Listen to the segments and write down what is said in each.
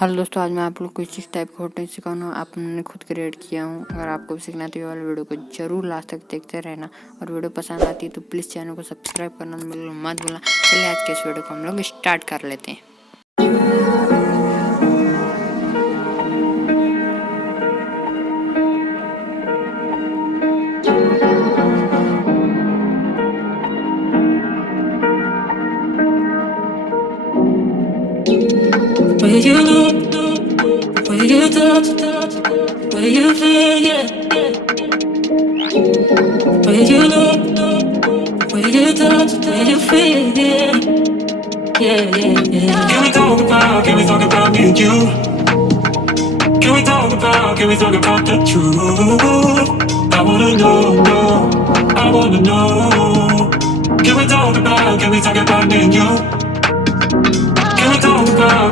Hello दोस्तों, आज मैं आप लोग को इस टाइप का फोटो सिखाऊंगा। आपने खुद क्रिएट किया हूँ। अगर आपको भी सीखना तो ये वाले वीडियो को जरूर लास्ट तक देखते रहना, और वीडियो पसंद आती है तो प्लीज़ चैनल को सब्सक्राइब करना मत भूलना। चलिए आज के इस वीडियो को हम लोग स्टार्ट कर लेते हैं। Where you look, where you touch, where you feel, yeah. Where you look, where you touch, where you feel, yeah. Yeah. Can we talk about me and you? Can we talk about the truth? I wanna know, I wanna know. Can we talk about me and you?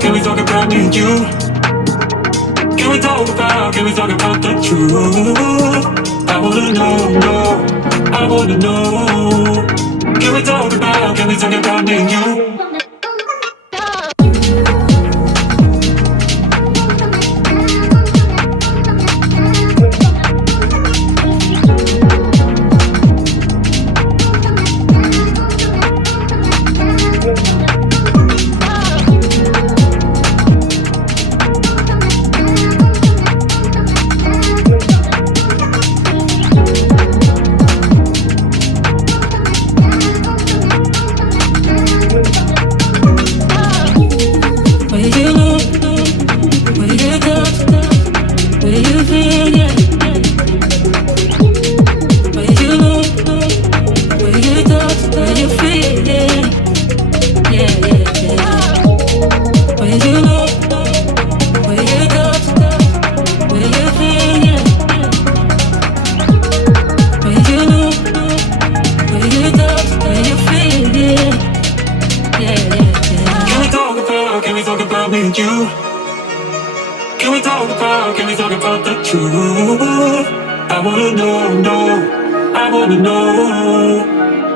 Can we talk about me and you? Can we talk about the truth? I wanna know, I wanna know. Can we talk about me and you? Can we talk about the truth? I wanna know, I wanna know.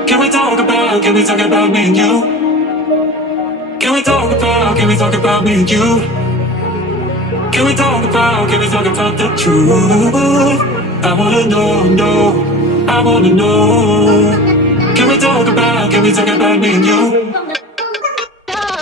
Can we talk about me and you? Can we talk about me and you? Can we talk about the truth? I wanna know, I wanna know. Can we talk about me and you?